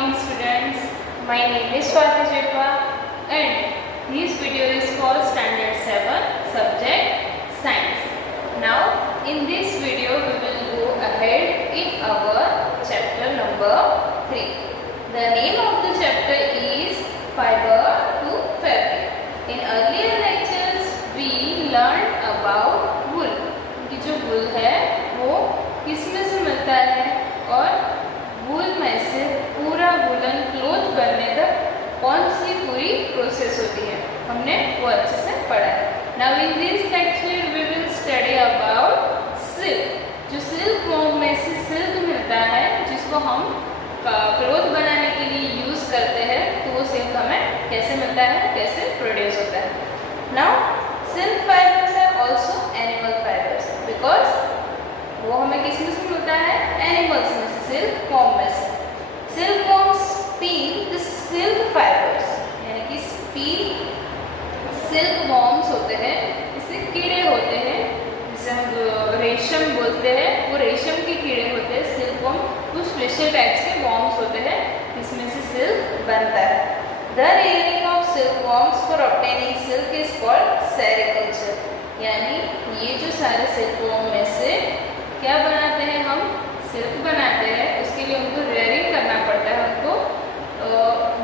morning students. My name is Swati Jetwa and this video is for standard 7 subject science. Now in this video we will go ahead in our chapter number 3. The name of the chapter is fiber to fabric. In earlier lectures we learned about wool. कि जो wool है वो किसमें से मिलता है और वूल में से पूरा वूलन क्लोथ बनने तक कौन सी पूरी प्रोसेस होती है, हमने वो अच्छे से पढ़ा है. Now in this lecture we will study about silk. जो सिल्क वॉर्म में से सिल्क मिलता है जिसको हम क्लोथ बनाने के लिए यूज़ करते हैं, तो वो सिल्क हमें कैसे मिलता है, कैसे प्रोड्यूस होता है. Now silk fibres are also animal fibres because वो हमें किस में से मिलता है, एनिमल्स में से, सिल्क वॉर्म में से. Silk worms spin the silk fibres, यानी कि स्पीन सिल्क वॉर्म्स होते हैं, इससे कीड़े होते हैं जिसे हम रेशम बोलते हैं, वो रेशम के कीड़े होते हैं. सिल्क वॉर्म कुछ स्पेशल टाइप्स के वॉर्म्स होते हैं जिसमें से सिल्क बनता है. The rearing of silk worms for obtaining silk is called sericulture. यानी ये जो सारे सिल्क वॉर्म में से क्या बनाते हैं, हम सिल्क बनाते हैं, उसके लिए उनको रेयरिंग करना पड़ता है, उनको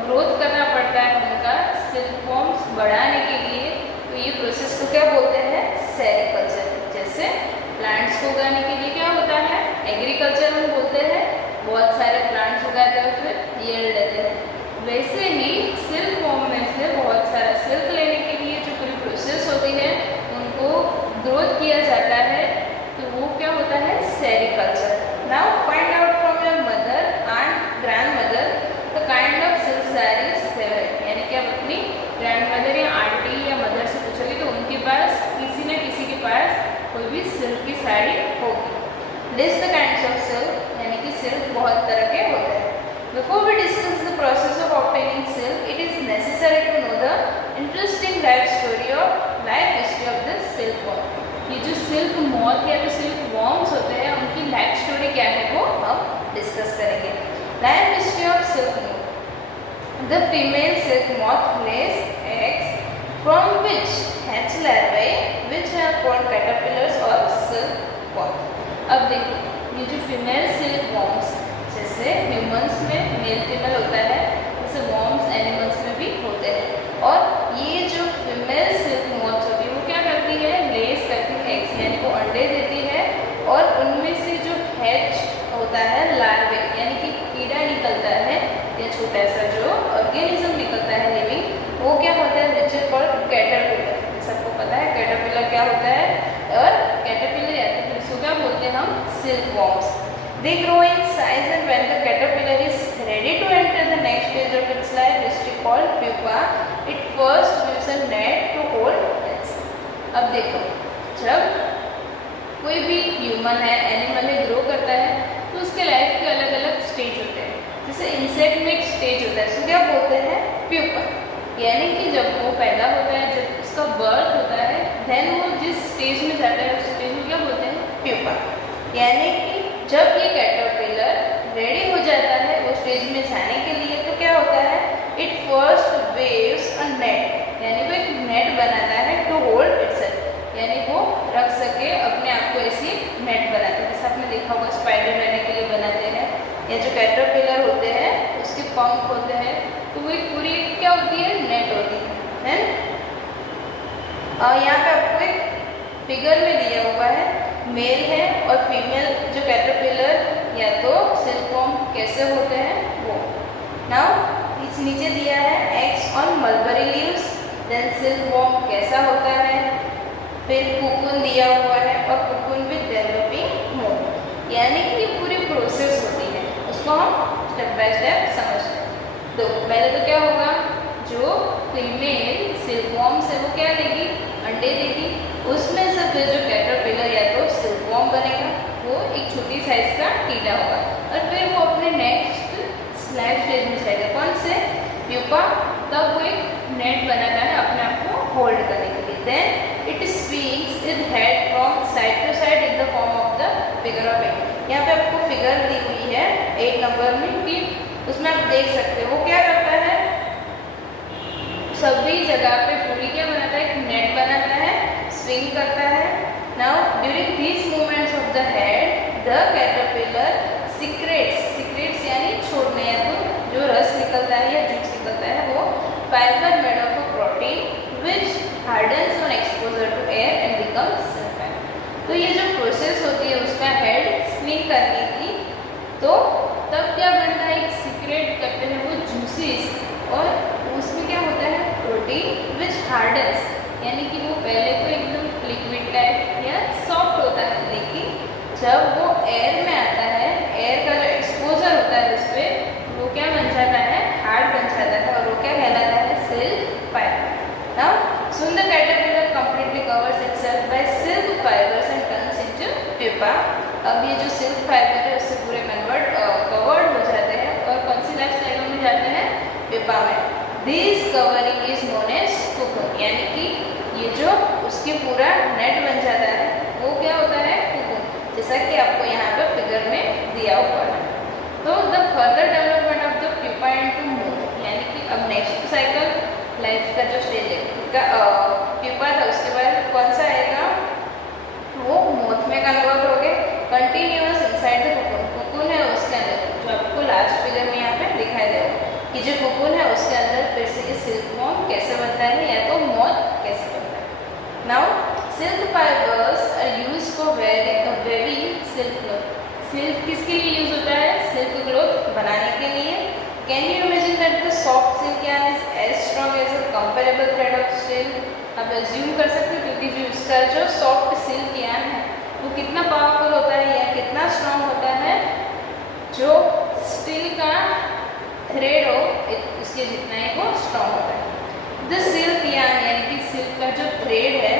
ग्रोथ करना पड़ता है उनका सिल्क वॉर्म्स बढ़ाने के लिए. तो ये प्रोसेस को क्या बोलते हैं, सेरिकल्चर. जैसे प्लांट्स को उगाने के लिए क्या होता है, एग्रीकल्चर हम बोलते हैं, बहुत सारे प्लांट्स उगाते हैं फिर यील्ड लेते हैं. वैसे ही सिल्क वॉर्म में से बहुत सारा सिल्क लेने के लिए जो पूरी प्रोसेस होती है उनको ग्रोथ किया जाता है, तो वो क्या होता है, sericulture. Now find out from your mother and grandmother the kind of silk saris there है. यानी कि आप अपनी ग्रैंडमदर या आंटी या मदर से पूछोगे तो उनके पास किसी न किसी के पास कोई भी सिल्क की साड़ी होगी. List the kinds of silk, यानी कि सिल्क बहुत तरह के होते हैं. Before we discuss the process of obtaining silk, it is necessary to know the interesting life history of the silkworm. ये जो सिल्क मॉथ या जो सिल्क वॉर्म्स होते हैं उनकी लाइफ स्टोरी क्या है वो हम डिस्कस करेंगे. Life history of silk moth. The female silk moth lays eggs from which hatch larvae which are called caterpillars or silk worm. अब देखो ये जो फीमेल सिल्क वॉर्म्स, जैसे ह्यूमंस में मेल फीमेल होता है, जैसे वॉर्म्स एनिमल्स में भी होते हैं. और ये जो फीमेल सिल्क मॉथ होती है वो क्या करती है, लेस करती है एग्स, यानी वो अंडे देती है और उनमें से जो हैच होता है लार्वे, यानी कि कीड़ा निकलता है या छोटा सा जो ऑर्गेनिज्म निकलता है लिविंग, वो क्या होता है, विच इज कॉल्ड कैटरपिलर. सबको पता है कैटरपिलर क्या होता है, और कैटरपिलर या तो इसको क्या बोलते हैं हम, silk worms. They grow in size and when the caterpillar is ready to enter the next stage of its life history called pupa, it first weaves a net to hold its. अब देखो जब कोई भी human है, animal है, grow करता है तो उसके लाइफ के अलग अलग स्टेज होते हैं. जैसे इंसेक्ट में एक स्टेज होता है, उसको क्या बोलते हैं, प्यूपा. यानी कि जब वो पैदा होता है, जब उसका बर्थ होता है, देन वो जिस स्टेज में जाता है उस स्टेज में क्या बोलते हैं, प्यूपा. यानी कि जब ये कैटरपिलर रेडी हो जाता है वो स्टेज में जाने के लिए, तो क्या होता है, it first waves a net, यानी वो एक नेट बनाता है टू होल्ड इटसेल्फ, यानी वो रख सके अपने आप को. ऐसी नेट बनाते हैं, जैसे आपने देखा होगा स्पाइडर रहने के लिए बनाते हैं, या जो कैटरपिलर होते हैं उसके पंख होते हैं, तो वो एक पूरी क्या होती है, नेट होती है. यहाँ पे आपको एक फिगर में दिया हुआ है, मेल है और फीमेल जो कैटरपिलर या तो सिल्कवॉर्म कैसे होते हैं वो. नाउ इस नीचे दिया है eggs on mulberry leaves, then silkworm कैसा होता है, फिर कुकुन दिया हुआ है और कुकुन विद डेवलपिंग मोड. यानी कि ये पूरी प्रोसेस होती है, उसको हम स्टेप बाय स्टेप समझते हैं. तो पहले तो क्या होगा, जो फीमेल सिल्कवॉर्म से वो क्या देगी, अंडे देगी, उसमें से फिर जो कैटरपिलर या तो सिल्कवॉर्म बनेगा वो एक छोटी साइज का कीड़ा होगा, और फिर वो अपने नेक्स्ट लाइफ स्टेज में जाएगा, कौन से, प्यूपा. तब वो एक नेट बनाता है अपने आप को होल्ड करने के लिए. Then it swings its head from side to side in the form of the figure of 8. यहाँ पे आपको फिगर दी हुई है 8 नंबर में कि उसमें आप देख सकते हो वो क्या करता है, सभी जगह पे पूरी क्या बनाता है, एक नेट बनाता है, स्विंग करता है। Now during this movements of the head the caterpillar secrets यानी छोड़ने या तो जो रस निकलता है या जूस निकलता है वो fibre made of a protein which hardens on exposure to air and becomes sulphide. तो ये जो प्रोसेस होती है उसका हेड स्विंग करने की, तो तब क्या बनता है, एक सीक्रेट करते हैं वो जूसेस, और उसमें क्या होता है प्रोटीन विच हार्डन्स, यानी कि वो पहले तो एकदम लिक्विड टाइप या सॉफ्ट होता है, लेकिन जब वो एयर में आता है, एयर का जो एक्सपोजर होता है उस पर वो क्या बन जाता है, हार्ड बन जाता है, और वो क्या कहलाता है, silk fibre. Now soon the caterpillar completely covers itself by silk fibers and turns into pupa। अब ये जो सिल्क फाइबर है उससे पूरे कवर्ड हो जाते हैं और कौन सी लाइफ साइकिल में जाते हैं, pupa में। This covering is known as cocoon, यानी कि ये जो उसके पूरा नेट बन जाता है वो क्या होता है, cocoon, जैसा कि आपको यहाँ पर फिगर में दिया हुआ है। तो the further development of the pupa into moth, यानी कि अब नेक्स्ट साइकिल लाइफ का जो स्टेज है का pupa था, उसके बाद कौन सा आएगा, वो मोथ में कन्वर्ट हो गए, continuous inside the cocoon. Cocoon है उसके अंदर, जो आपको लास्ट फिगर में यहाँ पे दिखाई देगा कि जो कोकून है उसके अंदर फिर से ये सिल्क वॉर्म कैसे बनता है या तो मोथ कैसे बनता है। Now silk fibres are used for weaving silk cloth. Silk किसके लिए यूज होता है, सिल्क क्लॉथ बनाने के लिए। Can you imagine that the soft silk yarn is as strong as a comparable thread of steel. आप एज्यूम कर सकते हो क्योंकि जो इसका जो सॉफ्ट सिल्क यार्न है वो कितना पावरफुल होता है या कितना स्ट्रॉन्ग होता है, जो स्टील का थ्रेड हो उसके जितना ही वो स्ट्रॉन्ग होता है। द सिल्क यार्न यानी कि सिल्क का जो थ्रेड है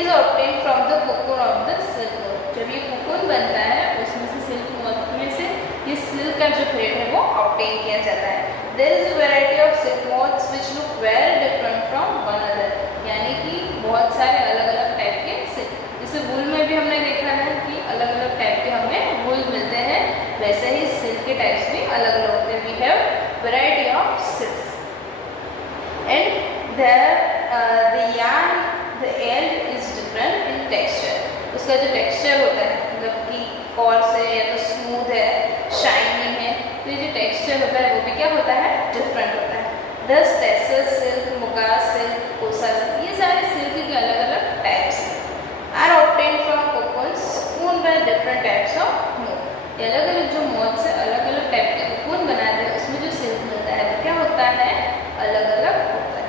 is obtain from the cocoon of the silk moth. जब ये कोकून बनता है उसमें से सिल्क मोथ में से ये सिल्क का जो थ्रेड है वो ऑब्टेन किया जाता है। There is a variety of silk moths which look very different from one other, यानी कि बहुत सारे अलग अलग टाइप के सिल्क, जैसे वूल में भी हमने देखा है कि अलग अलग टाइप के हमें वूल मिलते हैं, वैसे ही सिल्क के टाइप्स भी अलग अलग होते हैं। We have variety of silk and the yarn the end is different in texture। उसका जो टेक्सचर होता है मतलब कि कॉर्स है या तो स्मूथ है, शाइनी है, तो ये जो टेक्सचर होता है वो भी क्या होता है, डिफरेंट होता है। दस tussar silk, muga silk, kosa silk, ये सारे सिल्क के अलग अलग types are obtained from cocoons spun by different types of moth. ये अलग अलग जो मोथ से अलग अलग टाइप के कोकून बनाते हैं उसमें जो सिल्क मिलता है वो क्या होता है, अलग अलग होता है।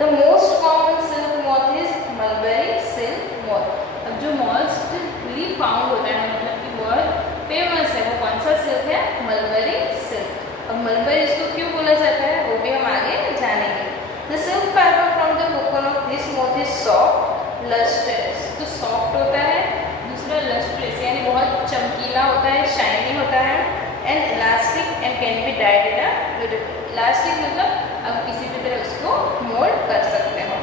The most common silk moth is mulberry silk moth. अब जो मोस्टली फाउंड होता है मतलब कि बहुत फेमस है वो कौन सा सिल्क है, मलबरी सिल्क। अब मलबरी इसको क्यों बोला जाता है वो भी हम आगे जानेंगे। The silk fibre from the cocoon of this moth is soft lustrous, तो सॉफ्ट होता है, दूसरा लस्ट्रस यानी बहुत चमकीला होता है, शाइनी होता है, and elastic and can be died in a beautiful. Elastic मतलब अब किसी भी तरह उसको मोल्ड कर सकते हो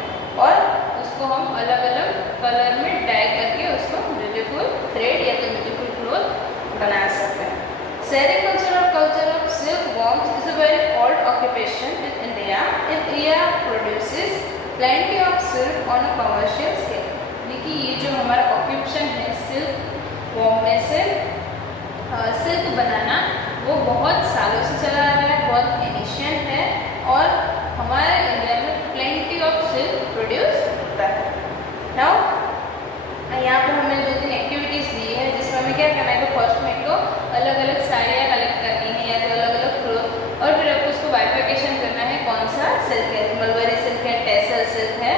और उसको हम अलग अलग कलर में डाई करके उसको ब्यूटीफुल थ्रेड या तो ब्यूटीफुल क्लॉथ बना सकते हैं। सेरिकल्चर और culture of silk worms is a very old occupation in India. India produces plenty of silk on a commercial scale. देखिए ये जो हमारा ऑक्यूपेशन है सिल्क वॉर्म में से सिल्क बनाना वो बहुत सालों से चला आ रहा है, बहुत एनिशियंट है और हमारे इंडिया में प्लेंटी ऑफ सिल्क प्रोड्यूस होता है। नाउ यहाँ पर हमने 2-3 एक्टिविटीज़ दी है जिसमें हमें क्या करना है, तो फर्स्ट में तो अलग अलग साड़ियाँ कलेक्ट करनी है या तो अलग अलग क्लॉथ और फिर आपको उसको बाइफिकेशन करना है कौन सा सिल्क है, मलबरी सिल्क है, टेसल सिल्क है,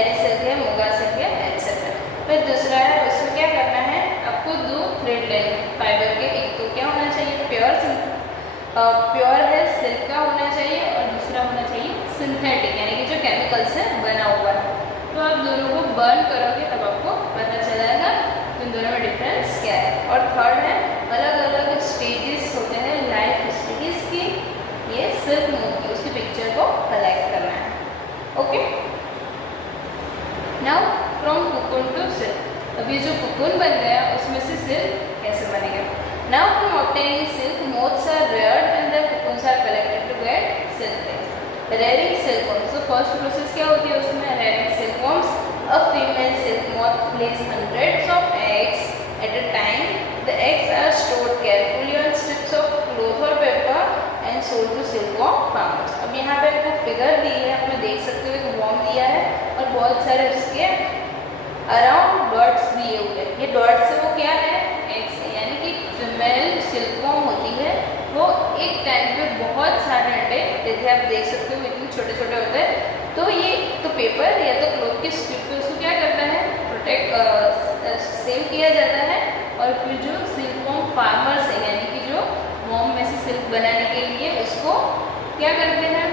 एरी सिल्क है, मुगा सिल्क है, एटसेट्रा। फिर दूसरा है उसमें क्या करना है, आपको 2 थ्रेड लेने फाइबर के, एक तो क्या होना चाहिए प्योर है सिल्क का होना चाहिए और दूसरा होना चाहिए सिंथेटिक यानी कि जो केमिकल से बना हुआ है। तो आप दोनों को बर्न करोगे तब आपको पता चलेगा इन दोनों में डिफरेंस क्या है। और थर्ड है अलग अलग स्टेजेस होते हैं लाइफ स्टेजेस की, ये सिल्क मोथ की उसकी पिक्चर को कलेक्ट करना है। Okay, now from cocoon to silk. अब ये जो कोकून बन गया उसमें से सिल्क कैसे बनेगा। Now from obtaining silk moths are reared and the cocoons are collected rearing silkworms, तो फर्स्ट प्रोसेस क्या होती है उसमें, rearing silkworms, a female silk moth lays hundreds of eggs at a time. The eggs are stored carefully on strips of cloth or paper and sold to silkworm farmers. अब यहाँ पे आपको figure दी है, आप देख सकते हो एक वॉर्म दिया है और बहुत सारे उसके अराउंड डॉट्स दिए हुए हैं। ये डॉट्स से वो क्या है, एग्स है, यानी कि फीमेल सिल्कवर्म होती है वो एक टाइम पे बहुत सारे अंडे देते हैं। आप देख सकते हो इतने छोटे छोटे होते हैं। तो ये तो पेपर या तो क्लोथ के स्ट्रिप पे उसको क्या करता है, प्रोटेक्ट सेव किया जाता है। और फिर जो सिल्कवर्म फार्मर्स है, यानी कि जो वॉर्म में से सिल्क बनाने के लिए उसको क्या करते हैं,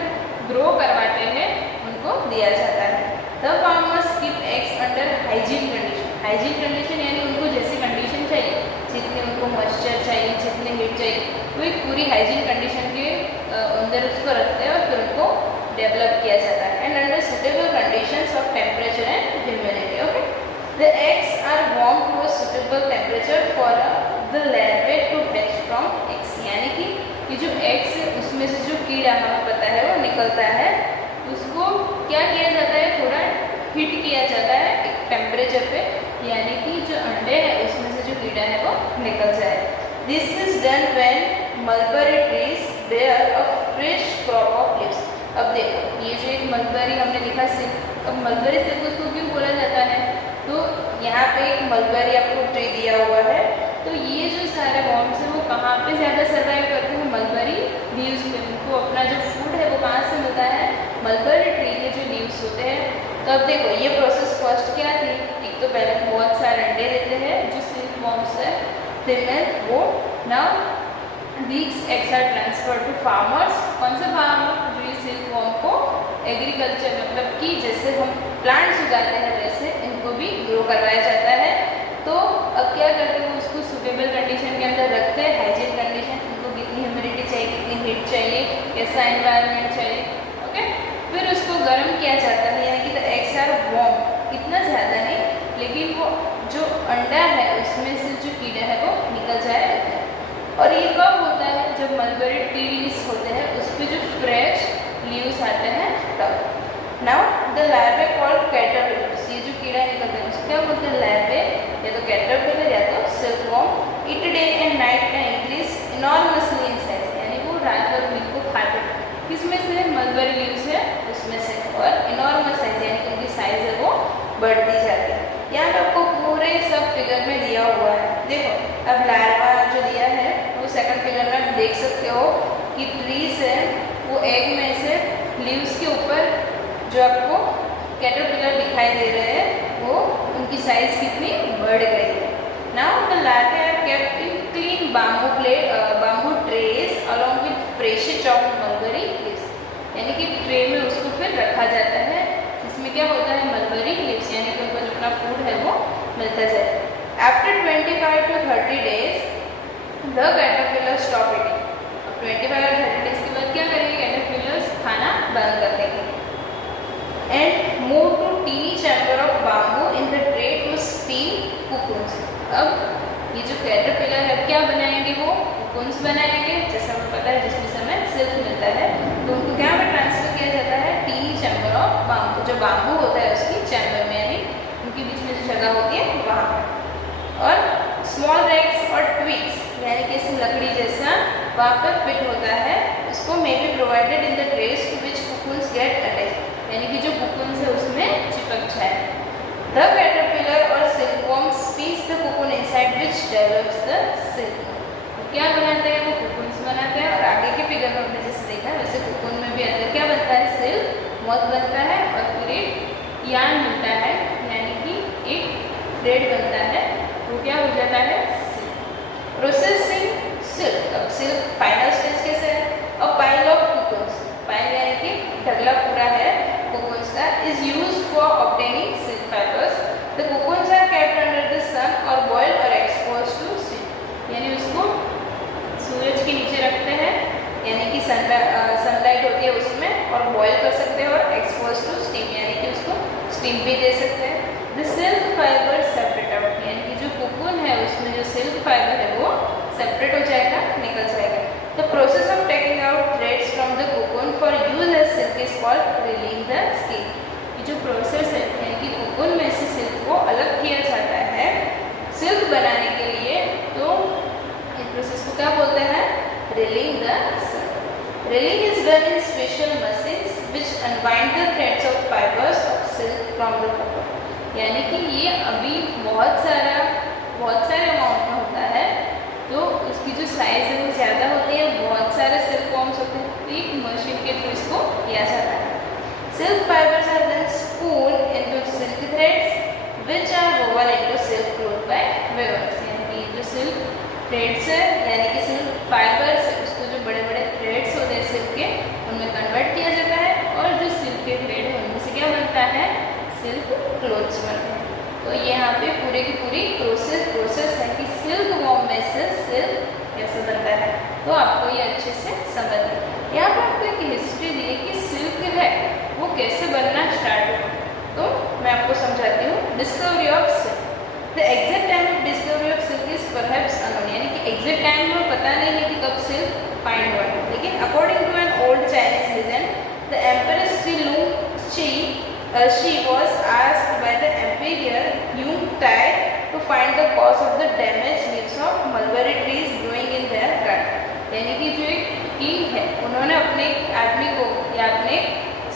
ग्रो करवाते हैं, उनको दिया जाता है। The farmers keep eggs under hygiene condition. Hygiene condition यानी उनको जैसी कंडीशन चाहिए, जितनी उनको मॉइस्चर चाहिए, जितनी हीट चाहिए, वो एक पूरी हाइजीन कंडीशन के अंदर उसको रखते हैं और फिर उनको डेवलप किया जाता है। And under suitable conditions of temperature and humidity. Okay, the eggs are warm to a suitable temperature for the larvae to hatch from eggs. यानी कि ये जो एग्स है उसमें से जो कीड़ा हमें पता है वो निकलता है, उसको क्या किया जाता है, थोड़ा हीट किया जाता है एक टेम्परेचर पे, यानी कि जो अंडे हैं उसमें से जो कीड़ा है वो निकल जाए। This is done when mulberry trees bear a fresh crop of leaves. अब देखो ये जो एक मलबरी हमने देखा सिल्क, अब मलबरी सिल्क उसको क्यों बोला जाता है, तो यहाँ पे एक मलबरी आपको ट्री दिया हुआ है। तो ये जो सारे वॉर्म्स हैं वो कहाँ पे ज़्यादा सर्वाइव करते हैं, मलबरी लीव्स पे। उनको अपना जो फूड है वो कहाँ से मिलता है, मलबरी ट्री के जो लीव्स होते हैं। तो अब देखो ये प्रोसेस फर्स्ट क्या थी, एक तो पहले बहुत सारे अंडे देते हैं जो सिल्क वॉर्म्स है फीमेल, वो now these eggs are transferred to farmers। कौन से फार्मर, जो ये सिल्क वॉर्म को एग्रीकल्चर मतलब कि जैसे हम प्लांट्स उगाते हैं वैसे इनको भी ग्रो करवाया जाता है। तो अब क्या करते हैं, उसको सुटेबल कंडीशन के अंदर रखते हैं, हाइजीन कंडीशन, उनको कितनी ह्यूमिडिटी चाहिए, कितनी हीट चाहिए, कैसा एनवायरनमेंट चाहिए। ओके, फिर उसको गर्म किया जाता है, यानी कि द एग्स आर वार्म, इतना ज़्यादा नहीं लेकिन वो जो अंडा है उसमें से जो कीड़ा है वो निकल जाए। और ये कब होता है, जब मलबरी ट्री लीव्स होते हैं उस पर जो फ्रेश लीव्स आते हैं तब। Now the larvae called caterpillars, ये जो कीड़ा निकलते हैं उसको क्या बोलते हैं, लार्वे, या तो कैटरपिलर या तो silkworm. Eat day and night and increase enormously in size, यानी वो रात और दिन को खाते हैं, किसमें से, मलबरी लीव्स है उसमें से, और इनॉर्मस साइज यानी कि उनकी साइज है वो बढ़ती जाती है। यहाँ पे आपको पूरे सब फिगर में दिया हुआ है। देखो अब लार्वा जो दिया है वो सेकंड फिगर में आप देख सकते हो कि ट्रीज है वो एग में से लीव्स के ऊपर जो आपको कैटरपिलर दिखाई दे रहे हैं वो उनकी साइज कितनी बढ़ गई है। Now the larva are kept in clean bamboo trays along with fresh chopped mulberry leaves, यानी कि ट्रे में उसको फिर रखा जाता है जिसमें क्या होता है, मलबरी लीव्स, यानी कि उनको जो अपना फूड है वो मिलता जाए। After 25 to 30 days the caterpillar stop eating. 25 और 30 डेज के बाद क्या करेंगे, कैटरपिलर्स खाना बंद कर देंगे। And move to tiny chamber of bamboo in the tray to spin cocoons. अब ये जो कैटरपिलर है क्या बनाएंगे, वो कुकुन्स बनाएंगे, जैसा हमें पता है जिसमें से हमें सिल्क मिलता है। तो उनको क्या में ट्रांसफर किया जाता है, टीनी चैम्बर ऑफ बाम्बू, जो बाम्बू होता है उसकी चैम्बर में, यानी उनके बीच में जो जगह होती है वहाँ। और स्मॉल रैक्स और ट्विग्स, यानी कि इस लकड़ी जैसा वहाँ पर फिट होता है, उसको may be provided in the trays to which cocoons get attach, यानी कि जो कुकुन्स है उसमें चिपक जाए। द कैटरपिलर और silkworm spins the cocoon inside which develops the silk. क्या बनाते हैं, वो कुकुन्स बनाते हैं, और आगे के फिगर में हमने जैसे देखा वैसे कुकुन में भी अंदर क्या बनता है, सिल्क मॉथ बनता है, और फिर एक यार्न मिलता है, यानी कि एक थ्रेड बनता है, वो क्या हो जाता है, सिल्क। प्रोसेसिंग सिल्क, अब सिल्क फाइनल स्टेज कैसे है, a pile of cocoons, pile यानी कि ढगला पूरा है कुकुन्स का, is used for obtaining silk fibres. The cocoons are kept under the sun और बॉइल्ड और एक्सपोज्ड टू सन, यानी उसको सूरज के नीचे रखते हैं, यानी कि सनलाइट होती है उसमें, और बॉयल कर सकते हैं, और एक्सपोज टू स्टीम, यानी कि उसको स्टीम भी दे सकते हैं। The silk fibre separate out, यानी कि जो कुकुन है उसमें जो सिल्क फाइबर है वो सेपरेट हो जाएगा, निकल जाएगा। The process of taking out threads from the cocoon for use as silk is is called reeling the skin. ये जो प्रोसेस है यानी कि कोकून में से सिल्क को अलग किया जाता है सिल्क बनाने के लिए, तो इस प्रोसेस को क्या बोलते हैं? Reeling the silk. Reeling is done in special machines which unwind the threads of fibres of silk from the cocoon. यानी कि ये अभी बहुत सारे अमाउंट में होता है, तो उसकी जो साइज है वो ज़्यादा होती है, बहुत सारे सिल्क वॉर्म्स होते हैं, तो एक मशीन के थ्रू इसको किया जाता है। Silk fibres are then spun into silk threads which are woven into silk cloth by weavers. यानी कि जो सिल्क थ्रेड्स है यानी कि सिल्क फाइबर्स है उसको जो बड़े बड़े थ्रेड्स होते हैं सिल्क के उनमें कन्वर्ट किया जाता है, और जो सिल्क के थ्रेड है उनमें से क्या बनता है? सिल्क क्लोथ्स बनते हैं। तो यहाँ पे पूरे की पूरी प्रोसेस है कि सिल्क वॉर्म में से सिल्क कैसे बनता है, तो आपको ये अच्छे से समझ है। यहाँ पर आपको एक हिस्ट्री दी है कि सिल्क है वो कैसे बनना स्टार्ट हुआ, तो मैं आपको समझाती हूँ। Discovery of silk, the exact time of discovery of silk is perhaps unknown. यानी कि एग्जैक्ट टाइम में पता नहीं है कि कब सिल्क फाइंड हुआ है, लेकिन according to an old Chinese legend the empress Xi Lung Chi she was asked by the emperor Yung Tai to find the cause of the damaged leaves of mulberry trees growing in their garden। यानी कि जो एक king है उन्होंने अपने आदमी को या अपने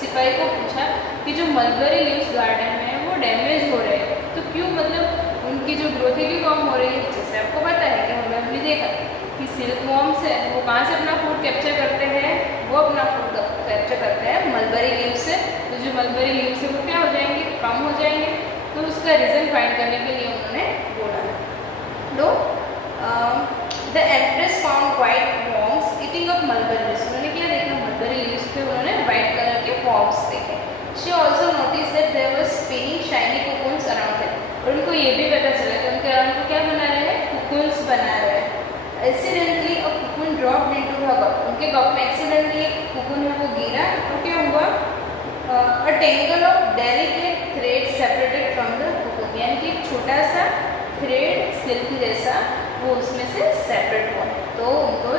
सिपाही को पूछा कि जो मलबरी लीव्स गार्डन में है वो डैमेज हो रहे हैं, तो क्यों, मतलब उनकी जो ग्रोथ है क्यों कम हो रही है। जैसे आपको पता है कि हमने अभी देखा कि सिल्क वॉर्म्स है वो कहाँ से अपना फूड कैप्चर करते हैं? वो अपना फूड कैप्चर करते हैं मलबरी लीव से। तो जो मलबरी लीव से वो क्या हो जाएंगे? कम हो जाएंगे। तो उसका रीज़न फाइंड करने के लिए उन्होंने बोला। तो the empress found white worms eating up mulberry leaves. उन्होंने क्या देखा? मलबरी लीव्स पे उन्होंने वाइट कलर के वॉर्म्स देखे। She also notice that there was spinning shiny cocoons around it. और उनको ये भी पता चला कि उनके अराउंड को क्या बना रहे हैं? कोकून्स बना रहे हैं। Accidentally a cocoon dropped into her cup. उनके कप में एक्सीडेंटली एक कोकून है वो गिरा, तो क्या हुआ? A tangle of delicate thread separated from the cocoon. यानी कि एक छोटा सा थ्रेड सिल्क जैसा वो उसमें से सेपरेट हुआ, तो उनको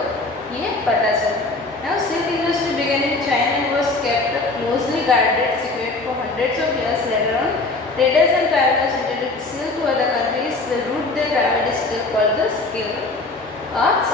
ये पता चला। Now silk industry began in China and was kept closely guarded secret for hundreds of years. Later on traders and travelers introduced silk to other countries. The route they traveled is still called the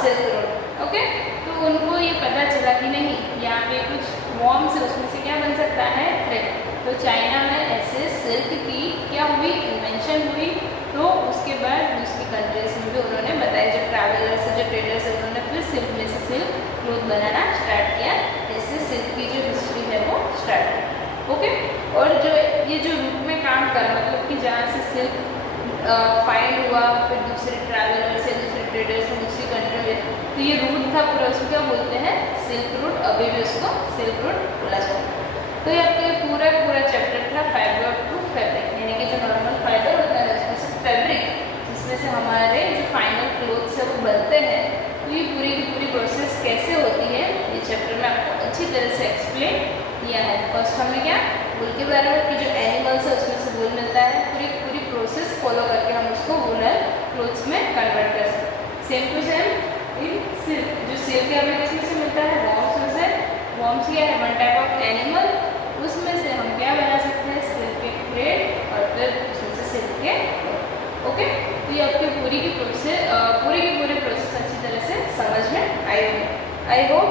silk road. Okay, तो उनको ये पता चला कि नहीं यहाँ पे कुछ वॉर्म्स है उसमें से क्या बन सकता है? थ्रेड। तो चाइना में ऐसे सिल्क की क्या हुई? इन्वेंशन हुई। तो उसके बाद दूसरी कंट्रीज में भी उन्होंने बताया, जो ट्रैवलर्स है जो ट्रेडर्स है उन्होंने फिर सिल्क में से सिल्क क्लोथ बनाना स्टार्ट किया। ऐसे सिल्क की जो हिस्ट्री है वो स्टार्ट हुई। ओके, और जो ये जो रूट में काम कर मतलब कि जहाँ से सिल्क फाइंड हुआ, फिर दूसरे ट्रैवलर्स या दूसरे ट्रेडर्स हैं दूसरी कंट्री में, तो ये रूट था पूरा, उसको क्या बोलते हैं? Silk route. अभी भी उसको सिल्क रूट बोला जाता है। तो ये आपका पूरा चैप्टर था फाइबर टू फैब्रिक। यानी कि जो नॉर्मल फाइबर होता है उसमें से फैब्रिक जिसमें से हमारे जो फाइनल क्लोथ्स है वो बनते हैं, तो ये पूरी की पूरी प्रोसेस कैसे होती है ये चैप्टर में आपको अच्छी तरह से एक्सप्लेन किया है। फर्स्ट हमने क्या वूल के बारे में कि जो एनिमल्स है उसमें से वूल मिलता है, पूरी प्रोसेस फॉलो करके हम उसको वूलन क्लोथ्स में कन्वर्ट कर सकते हैं। Same to same in silk, जो सिल्क है हमें किसमें से मिलता है? वॉर्म्स में से। वॉर्म्स क्या है? वन टाइप ऑफ एनिमल, उसमें से हम क्या बना सकते हैं? सिल्क के थ्रेड और फिर उसमें से सिल्क के। ओके, तो ये आपकी पूरी की पूरी प्रोसेस अच्छी तरह से समझ में आई होगी। I hope